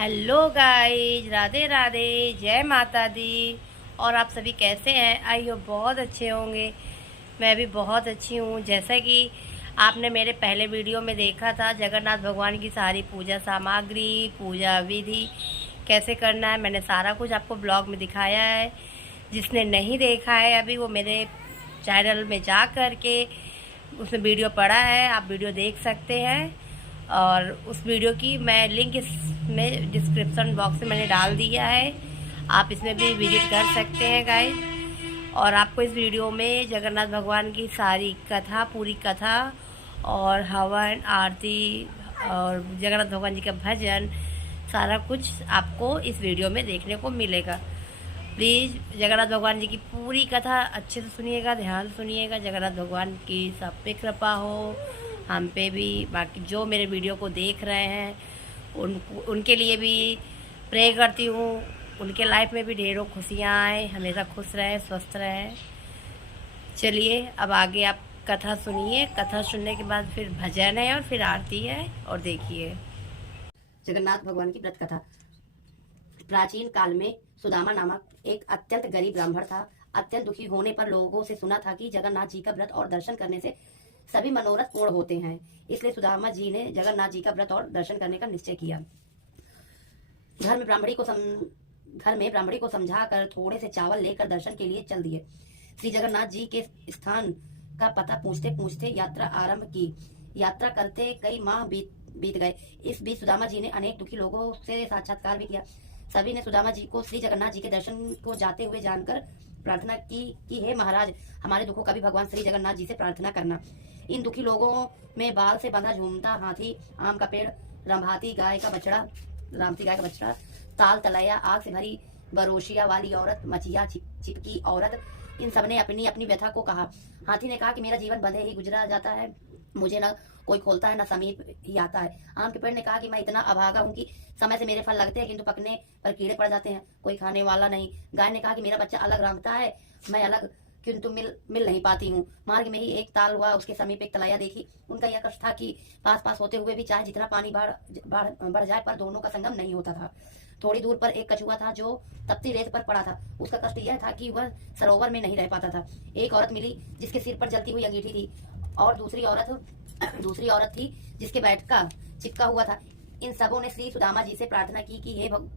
Hello guys, Radhe Radhe, जय माता दी। और आप सभी कैसे हैं? आई होप बहुत अच्छे होंगे। मैं भी बहुत अच्छी हूँ। जैसा कि आपने मेरे पहले वीडियो में देखा था, जगन्नाथ भगवान की सारी पूजा सामग्री, पूजा विधि कैसे करना है, मैंने सारा कुछ आपको ब्लॉग में दिखाया है। जिसने नहीं देखा है अभी, वो मेरे चैनल में जा कर के उसमें वीडियो पड़ा है, आप वीडियो देख सकते हैं। और उस वीडियो की मैं लिंक इसमें डिस्क्रिप्शन बॉक्स में मैंने डाल दिया है, आप इसमें भी विजिट कर सकते हैं गाइस। और आपको इस वीडियो में जगन्नाथ भगवान की सारी कथा, पूरी कथा और हवन आरती और जगन्नाथ भगवान जी का भजन, सारा कुछ आपको इस वीडियो में देखने को मिलेगा। प्लीज़ जगन्नाथ भगवान जी की पूरी कथा अच्छे से सुनिएगा, ध्यान से सुनिएगा। जगन्नाथ भगवान की सब पे कृपा हो, हम पे भी। बाकी जो मेरे वीडियो को देख रहे हैं उनके लिए भी प्रे करती हूँ, उनके लाइफ में भी ढेरों खुशियाँ आए, हमेशा खुश रहें, स्वस्थ रहें। चलिए अब आगे आप कथा सुनिए। कथा सुनने के बाद फिर भजन है और फिर आरती है। और देखिए जगन्नाथ भगवान की व्रत कथा। प्राचीन काल में सुदामा नामक एक अत्यंत गरीब ब्राह्मण था। अत्यंत दुखी होने पर लोगों से सुना था कि जगन्नाथ जी का व्रत और दर्शन करने से सभी मनोरथ पूर्ण होते हैं। इसलिए सुदामा जी ने जगन्नाथ जी का व्रत और दर्शन करने का निश्चय किया। घर में ब्राह्मणी को समझाकर थोड़े से चावल लेकर दर्शन के लिए चल दिए। श्री जगन्नाथ जी के स्थान का पता पूछते पूछते यात्रा आरंभ की। यात्रा करते कई माह बीत गए। इस बीच सुदामा जी ने अनेक दुखी लोगों से साक्षात्कार भी किया। सभी ने सुदामा जी को श्री जगन्नाथ जी के दर्शन को जाते हुए जानकर प्रार्थना की कि हे महाराज, हमारे दुखों का भी भगवान श्री जगन्नाथ जी से प्रार्थना करना। इन दुखी लोगों में बाल से बंधा झूमता हाथी, आम का पेड़, रामती गाय का बछड़ा, ताल तलैया, आग से भरी बरोशिया वाली औरत, मचिया चिपकी औरत, इन सबने अपनी अपनी व्यथा को कहा। हाथी ने कहा कि मेरा जीवन बंधे ही गुजरा जाता है, मुझे न कोई खोलता है न समीप ही आता है। आम के पेड़ ने कहा कि मैं इतना अभागा हूँ कि समय से मेरे फल लगते हैं किंतु पकने पर कीड़े पड़ जाते हैं, कोई खाने वाला नहीं। गाय ने कहा कि मेरा बच्चा अलग रांगता है, मैं अलग किंतु मिल नहीं पाती हूँ। मार्ग में ही एक ताल हुआ, उसके समीप एक तलैया देखी। उनका यह कष्ट था कि पास होते हुए भी चाहे जितना पानी बढ़ जाए पर दोनों का संगम नहीं होता था। थोड़ी दूर पर एक कछुआ था जो तपती रेत पर पड़ा था। उसका कष्ट यह था कि वह सरोवर में नहीं रह पाता था। एक औरत मिली जिसके सिर पर जलती हुई अंगीठी थी और दूसरी औरत थी जिसके बैठ का चिपका हुआ था। इन सबों ने श्री सुदामा जी से प्रार्थना की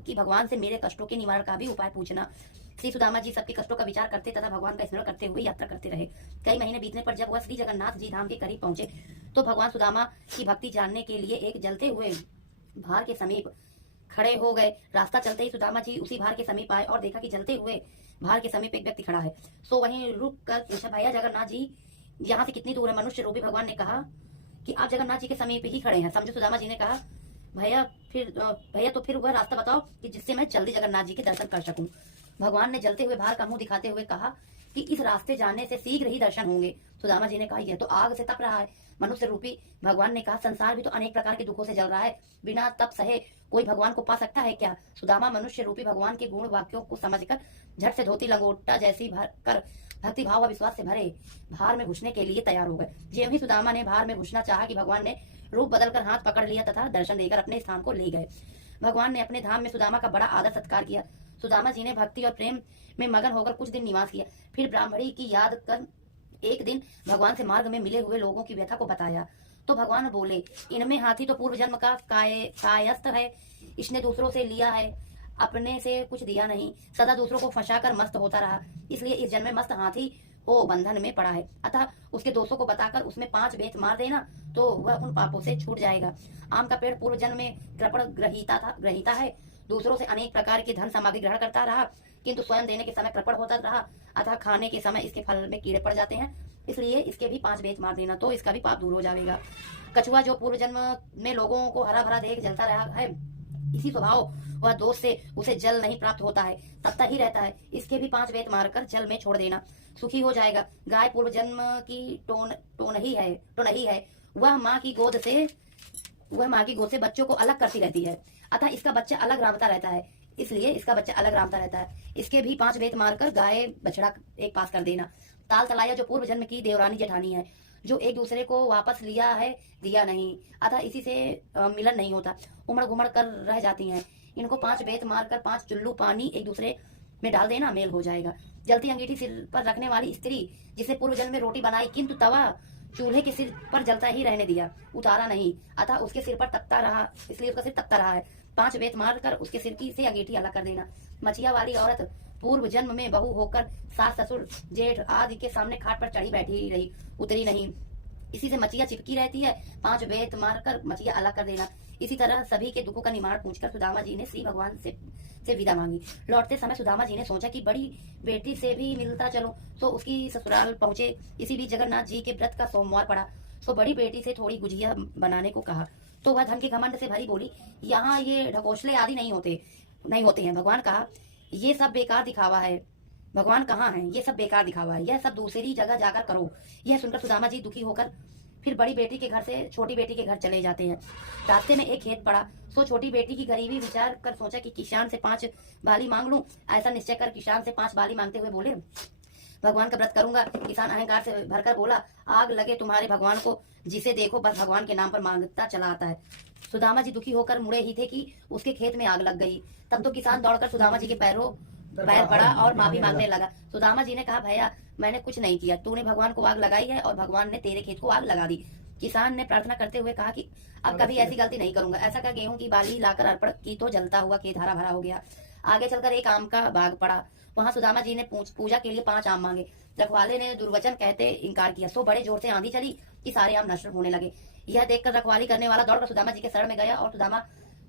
कि भगवान से मेरे कष्टों के निवारण का भी उपाय पूछना। श्री सुदामा जी सबके कष्टों का विचार करते तथा भगवान का स्मरण करते हुए यात्रा करते रहे। कई महीने बीतने पर जब वह श्री जगन्नाथ जी धाम के करीब पहुंचे तो भगवान सुदामा की भक्ति जानने के लिए एक जलते हुए भार के समीप खड़े हो गए। रास्ता चलते ही सुदामा जी उसी भार के समीप आए और देखा कि जलते हुए भार के समीप एक व्यक्ति खड़ा है। सो वहीं रुक कर पूछा, भैया जगन्नाथ जी यहाँ से कितनी दूर है? मनुष्य रूपी भगवान ने कहा कि आप जगन्नाथ जी के समीप ही खड़े हैं। समझो सुदामा जी ने कहा, भैया तो फिर वह रास्ता बताओ कि जिससे मैं जल्दी जगन्नाथ जी के दर्शन कर सकूं। भगवान ने जलते हुए भार का मुंह दिखाते हुए कहा कि इस रास्ते जाने से शीघ्र ही दर्शन होंगे। सुदामा जी ने कहा, यह तो आग से तप रहा है। मनुष्य रूपी भगवान ने कहा, संसार भी तो अनेक प्रकार के दुखों से जल रहा है, बिना तप सहे कोई भगवान को पा सकता है क्या? सुदामा मनुष्य रूपी भगवान के गुण वाक्यों को समझकर झट से धोती लंगोटा जैसी भर भक्ति भाव व विश्वास से भरे भार में घुसने के लिए तैयार हो गए। ज्यों ही सुदामा ने भार में घुसना चाहा कि भगवान ने रूप बदलकर हाथ पकड़ लिया तथा दर्शन देकर अपने स्थान को ले गए। भगवान ने अपने धाम में सुदामा का बड़ा आदर सत्कार किया। सुदामा जी ने भक्ति और प्रेम में मगन होकर कुछ दिन निवास किया। फिर ब्राह्मणी की याद कर एक दिन भगवान से मार्ग में मिले हुए लोगों की व्यथा को बताया तो भगवान बोले, इनमें हाथी तो पूर्व जन्म का कायस्थ है, इसने दूसरों से लिया है, अपने से कुछ दिया नहीं, सदा दूसरों को फंसाकर मस्त होता रहा, इसलिए इस जन्म में मस्त हाथी को बंधन में पड़ा है। अतः उसके दोषों को बताकर उसमें 5 बेत मार देना तो वह उन पापों से छूट जाएगा। आम का पेड़ पूर्व जन्म में कृपण ग्रहीता है, दूसरों से अनेक प्रकार की धन सामग्री ग्रहण करता रहा किंतु स्वयं देने के समय कृपण होता रहा, अतः खाने के समय इसके फल में कीड़े पड़ जाते हैं, इसलिए इसके भी 5 बेत मार देना तो इसका भी पाप दूर हो जाएगा। कछुआ जो पूर्व जन्म में लोगों को हरा भरा देख जलता रहा है, इसी स्वभाव वह दोष से उसे जल नहीं प्राप्त होता है, तपता ही रहता है, इसके भी 5 बेत मारकर जल में छोड़ देना, सुखी हो जाएगा। गाय पूर्व जन्म की टोनही है, वह माँ की गोद से बच्चों को अलग करती रहती है, अतः इसका बच्चा अलग रामता रहता है, इसके भी 5 बेत मारकर गाय बछड़ा एक पास कर देना। ताल तलाया जो पूर्व जन्म की देवरानी जेठानी है, जो एक दूसरे को वापस दिया नहीं, अतः इसी से मिलन नहीं होता, उमड़ घुमड़ कर रह जाती हैं। इनको 5 बेत मारकर 5 चुल्लू पानी एक दूसरे में डाल देना, मेल हो जाएगा। जलती अंगीठी सिर पर रखने वाली स्त्री जिसे पूर्व जन्म में रोटी बनाई किंतु तवा चूल्हे के सिर पर जलता ही रहने दिया, उतारा नहीं, अतः उसके सिर पर तपता रहा, इसलिए उसका सिर तपता रहा है। 5 बेत मारकर उसके सिर की से अंगीठी अलग कर देना। मछिया वाली औरत पूर्व जन्म में बहू होकर सास ससुर जेठ आदि के सामने खाट पर चढ़ी बैठी रही, उतरी नहीं, इसी से मछिया चिपकी रहती है। 5 बेत मारकर मछिया अलग कर देना। इसी तरह सभी के दुखों का निवारण पूछकर सुदामा जी ने श्री भगवान से विदा मांगी। लौटते समय सुदामा जी ने सोचा कि बड़ी बेटी से भी मिलता चलो, तो उसकी ससुराल पहुंचे। इसी बीच जगन्नाथ जी के व्रत का सोमवार पड़ा, तो बड़ी बेटी से थोड़ी गुजिया बनाने को कहा, तो वह धन के घमंड से भरी बोली, यहाँ ये ढकोसले आदि नहीं होते हैं। भगवान कहा, ये सब बेकार दिखावा है। भगवान कहाँ है? ये सब बेकार दिखावा है, यह सब दूसरी जगह जाकर करो। यह सुनकर सुदामा जी दुखी होकर फिर बड़ी बेटी के घर से छोटी बेटी के घर चले जाते हैं। रास्ते में एक खेत पड़ा, सो छोटी बेटी की गरीबी विचार कर सोचा कि किसान से 5 बाली मांग लूं। ऐसा निश्चय कर किसान से 5 बाली मांगते हुए बोले, भगवान का व्रत करूंगा। किसान अहंकार से भरकर बोला, आग लगे तुम्हारे भगवान को, जिसे देखो बस भगवान के नाम पर मांगता चला आता है। सुदामा जी दुखी होकर मुड़े ही थे कि उसके खेत में आग लग गई। तब तो किसान दौड़कर सुदामा जी के पैर पड़ा और माफी मांगने लगा। सुदामा जी ने कहा, भैया मैंने कुछ नहीं किया, तूने भगवान को आग लगाई है और भगवान ने तेरे खेत को आग लगा दी। किसान ने प्रार्थना करते हुए कहा कि अब कभी ऐसी गलती नहीं करूंगा। ऐसा कर गेहूं की बाली लाकर अर्पण की तो जलता हुआ खेत हरा भरा हो गया। आगे चलकर एक आम का बाग पड़ा, वहां सुदामा जी ने पूजा के लिए 5 आम मांगे। रखवाले ने दुर्वचन कहते इनकार किया, सो बड़े जोर से आंधी चली कि सारे आम नष्ट होने लगे। यह देखकर रखवाली करने वाला दौड़कर सुदामा जी के शरण में गया और सुदामा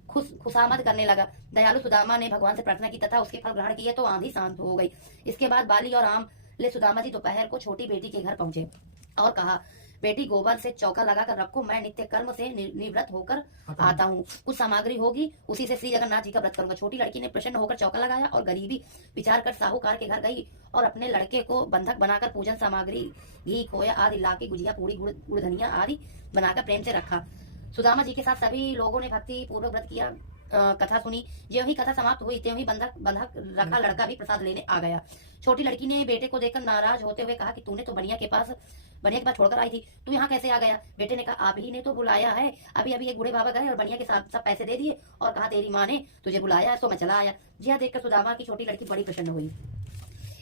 खुशामद करने लगा। दयालु सुदामा ने भगवान से प्रार्थना की तथा उसके फल ग्रहण किए तो आंधी शांत हो गई। इसके बाद बाली और आम ले सुदामा जी दोपहर को छोटी बेटी के घर पहुंचे और कहा, बेटी गोबर से चौका लगाकर रखो, मैं नित्य कर्म से निवृत्त होकर आता हूँ। कुछ सामग्री होगी उसी से श्री जगन्नाथ जी का व्रत करूंगा। छोटी लड़की ने प्रसन्न होकर चौका लगाया और गरीबी विचार कर साहूकार के घर गई और अपने लड़के को बंधक बनाकर पूजन सामग्री घी खोया आदि लाके गुजिया पूरी गुड़ धनिया आदि बनाकर प्रेम से रखा। सुदामा जी के साथ सभी लोगों ने भक्ति पूर्वक व्रत किया। कथा सुनी। ज्यों ही कथा समाप्त हुई त्यों ही बंधक रखा लड़का भी प्रसाद लेने आ गया। छोटी लड़की ने बेटे को देखकर नाराज होते हुए कहा कि तूने तो बनिया के पास छोड़कर आई थी, तू यहाँ कैसे आ गया? बेटे ने कहा, आप ही ने तो बुलाया है, अभी अभी एक बूढ़े बाबा गए और बनिया के साथ सब पैसे दे दिए और कहा तेरी माँ ने तुझे बुलाया तो मैं चला आया। यह देखकर सुदामा की छोटी लड़की बड़ी प्रसन्न हुई।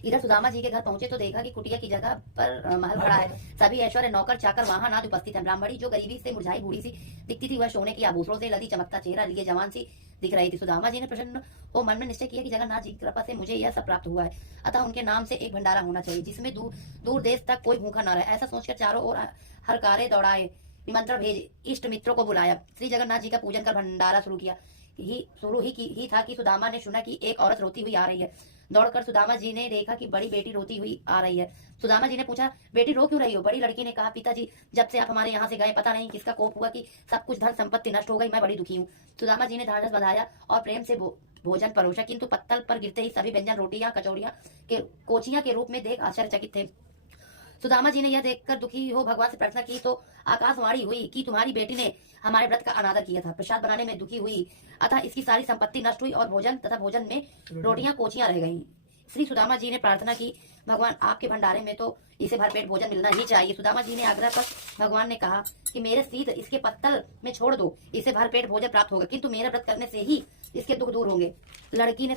इधर सुदामा जी के घर पहुंचे तो देखा कि कुटिया की जगह पर महल खड़ा है। सभी ऐश्वर्य नौकर चाकर वहां नाद उपस्थित है। ब्राह्मणी जो गरीबी से मुरझाई बूढ़ी सी दिखती थी, वह सोने की आभूषणों से लदी चमकता चेहरा लिए जवान सी दिख रही थी। सुदामा जी ने प्रसन्न हो मन में निश्चय किया कि जगन्नाथ जी की कृपा से मुझे यह सब प्राप्त हुआ है, अतः उनके नाम से एक भंडारा होना चाहिए जिसमें दूर देश तक कोई भूखा न रहे। ऐसा सोचकर चारों ओर हरकारे दौड़ाए, निमंत्रण भेज इष्ट मित्रों को बुलाया, श्री जगन्नाथ जी का पूजन कर भंडारा शुरू ही था कि सुदामा ने सुना कि एक औरत रोती हुई आ रही है। दौड़कर सुदामा जी ने देखा कि बड़ी बेटी रोती हुई आ रही है। सुदामा जी ने पूछा, बेटी रो क्यों रही हो? बड़ी लड़की ने कहा, पिताजी जब से आप हमारे यहाँ से गए पता नहीं किसका कोप हुआ कि सब कुछ धन संपत्ति नष्ट हो गई, मैं बड़ी दुखी हूँ। सुदामा जी ने ढांढस बंधाया और प्रेम से भोजन परोसा, किंतु पत्तल पर गिरते ही सभी व्यंजन रोटियां कचौड़ियां के कोचियां के रूप में देख आश्चर्यचकित थे। सुदामा जी ने यह देखकर दुखी हो भगवान से प्रार्थना की तो आकाशवाणी हुई कि तुम्हारी बेटी ने हमारे व्रत का अनादर किया था, प्रसाद बनाने में दुखी हुई, अतः इसकी सारी संपत्ति नष्ट हुई और भोजन में रोटियां कोचियां रह गईं। श्री सुदामा जी ने प्रार्थना की, भगवान आपके भंडारे में तो इसे भरपेट भोजन मिलना ही चाहिए। सुदामा जी ने आग्रह पर भगवान ने कहा कि मेरे शीत इसके पत्तल में छोड़ दो, इसे भरपेट भोजन प्राप्त होगा, किंतु मेरा व्रत करने से ही इसके दुख दूर होंगे। लड़की ने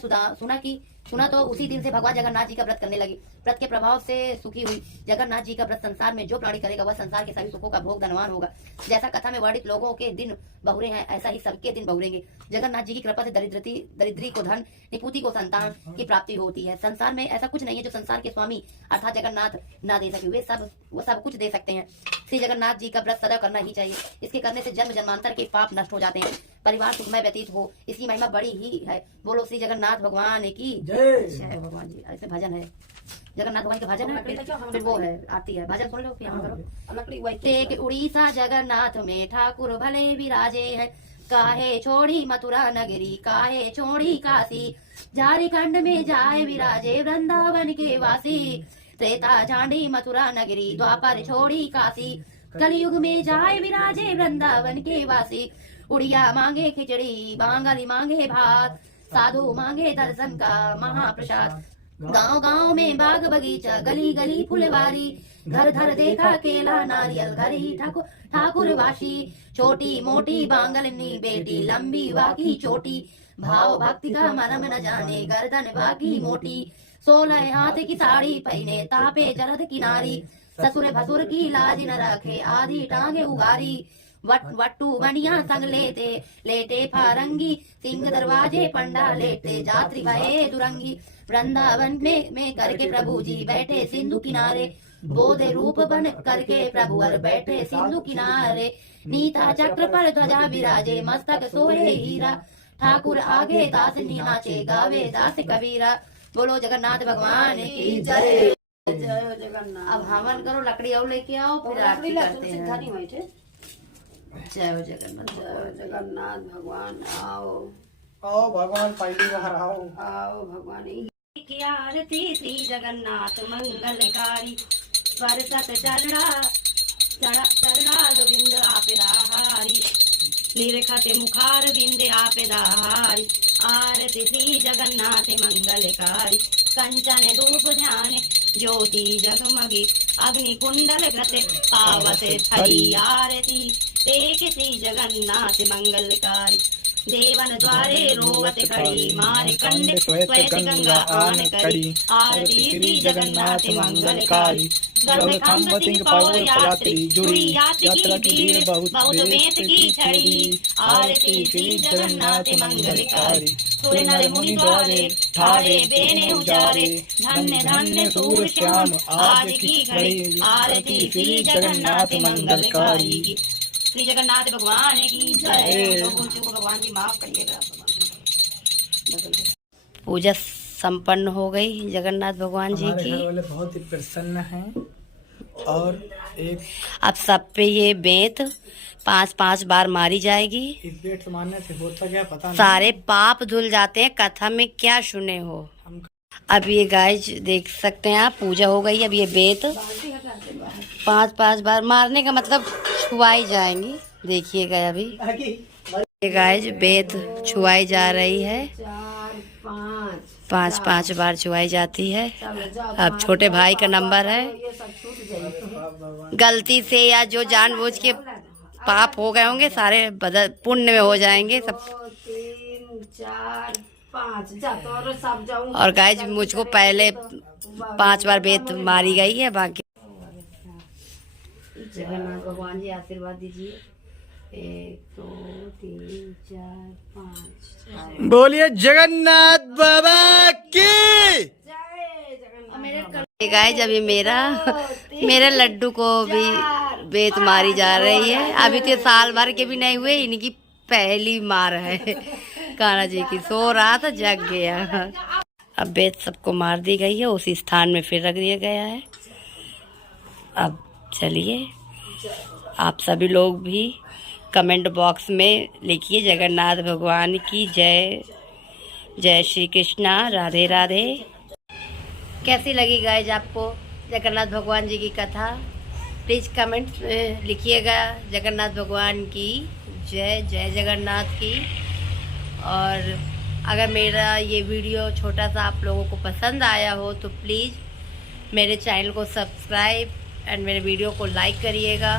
सुना तो उसी दिन से भगवान जगन्नाथ जी का व्रत करने लगी। व्रत के प्रभाव से सुखी हुई। जगन्नाथ जी का व्रत संसार में जो प्राणी करेगा वह संसार के सभी सुखों का भोग धनवान होगा। जैसा कथा में वर्णित लोगों के दिन बहुरे हैं, ऐसा ही सबके दिन बहुरेंगे। जगन्नाथ जी की कृपा से दरिद्री को धन, निपुति को संतान की प्राप्ति होती है। संसार में ऐसा कुछ नहीं है जो संसार के स्वामी अर्थात जगन्नाथ ना दे सके, वो सब कुछ दे सकते हैं। श्री जगन्नाथ जी का व्रत सदैव करना ही चाहिए। इसके करने से जन्म जन्मांतर के पाप नष्ट हो जाते हैं, परिवार सुखमय व्यतीत हो। इसकी महिमा बड़ी ही है। बोलो श्री जगन्नाथ भगवान की जय। भगवान जी ऐसे भजन है, जगन्नाथ भगवान का भजन है, फिर वो है आरती है। भजन सुन लो फिर करो। टेक उड़ीसा जगन्नाथ में ठाकुर भले विराजे है, काहे छोड़ी मथुरा नगरी, काहे छोड़ी काशी, झारखंड में जाए विराजे वृंदावन के वासी। त्रेता चांडी मथुरा नगरी, द्वापर छोड़ी काशी, कलयुग में जाए विराजे वृंदावन के वासी। उड़िया मांगे खिचड़ी, बांगली मांगे भात, साधु मांगे दर्शन का महाप्रसाद। गांव गांव में बाग बगीचा, गली गली फुलवारी, घर घर देखा केला नारियल, घर ही ठाकुर वासी। छोटी मोटी बांगलनी बेटी, लंबी वाकी चोटी, भाव भक्ति का मरम न जाने, गर्दन बाकी मोटी, 16 हाथ की साड़ी पहने, तापे जरद किनारी, ससुर भसुर की लाज न रखे, आधी टांगे उगारी, वट्टू बनिया संग लेते, लेटे फारंगी, सिंह दरवाजे पंडा लेटे, जात्री भये दुरंगी, वृंदावन में करके प्रभु जी बैठे सिंधु किनारे, बोधे रूप बन करके प्रभु वर बैठे सिंधु किनारे, नीता चक्र पर ध्वजा विराजे, मस्तक सोहे हीरा, ठाकुर आगे दास नाचे, गावे दास कबीरा, बोलो जगन्नाथ भगवान की जय। जय जगन्नाथ। अब हवन करो, लकड़ी और लेके आओ, फिर आरती करते हैं। जय हो जगन्नाथ। जय जगन्नाथ भगवान। आओ आओ भगवान पहली बार आओ। आओ भगवान। की आरती श्री जगन्नाथ मंगलकारी, बरसत चरणा गोविंद आपदाहारी, निरखते मुखार बिंदे आपदाहारी, आरती श्री जगन्नाथ मंगलकारी, कंचन धूप ध्यान ज्योति जगमगी, अग्नि कुंडल घृत पावते थरी, आरती एक श्री जगन्नाथ मंगलकारी, देवन द्वारे रोवत खड़ी, मार कंड श्वेत गंगा आन करी, आरती श्री जगन्नाथ मंगलकारी, गर्भखंभ सिंह पवर यात्री, जुड़ी यात्रा की भीड़ बहुत वेत की छड़ी, आरती श्री जगन्नाथ मंगलकारी, सुर नर मुनि द्वारे ठाड़े बेने उचारे, धन्य धन्य सूर श्याम आज की घड़ी, आरती श्री जगन्नाथ मंगलकारी, श्री जगन्नाथ भगवान की जय। भगवान जी माफ करिएगा। पूजा संपन्न हो गई जगन्नाथ भगवान जी हमारे की। घर वाले बहुत ही प्रसन्न हैं और एक अब सब पे ये बेंत 5-5 बार मारी जाएगी। इस बेट मारने से होता क्या पता नहीं। सारे पाप धुल जाते हैं। कथा में क्या सुने हो। अब ये गाइज देख सकते हैं आप, पूजा हो गई। अब ये बेत 5-5 बार मारने का मतलब छुआई जाएंगी। देखिएगा अभी ये गाइज बेत छुआई जा रही है। 5-5 बार छुआई जाती है। अब छोटे भाई का नंबर है। गलती से या जो जानबूझ के पाप हो गए होंगे सारे बदल पुण्य में हो जाएंगे सब। 3 4 5 और गाइज मुझको पहले 5 बार बेत मारी गई है। बाकी जगन्नाथ भगवान जी आशीर्वाद दीजिए। 1 2 3 4 5 बोलिए जगन्नात बाबा की। गाइज अभी मेरे लड्डू को भी बेत मारी जा रही है। अभी तो साल भर के भी नहीं हुए, इनकी पहली मार है। कान्हा जी की सो रहा था, जग गया। अब बेत सबको मार दी गई है, उसी स्थान में फिर रख दिया गया है। अब चलिए आप सभी लोग भी कमेंट बॉक्स में लिखिए जगन्नाथ भगवान की जय। जय श्री कृष्णा, राधे राधे। कैसी लगी गाइज आपको जगन्नाथ भगवान जी की कथा? प्लीज़ कमेंट लिखिएगा। जगन्नाथ भगवान की जय। जय जगन्नाथ की। और अगर मेरा ये वीडियो छोटा सा आप लोगों को पसंद आया हो तो प्लीज़ मेरे चैनल को सब्सक्राइब एंड मेरे वीडियो को लाइक करिएगा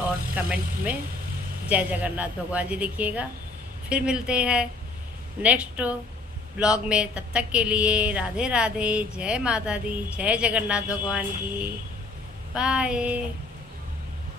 और कमेंट में जय जगन्नाथ भगवान जी लिखिएगा। फिर मिलते हैं नेक्स्ट ब्लॉग में। तब तक के लिए राधे राधे। जय माता दी। जय जगन्नाथ भगवान की। बाय।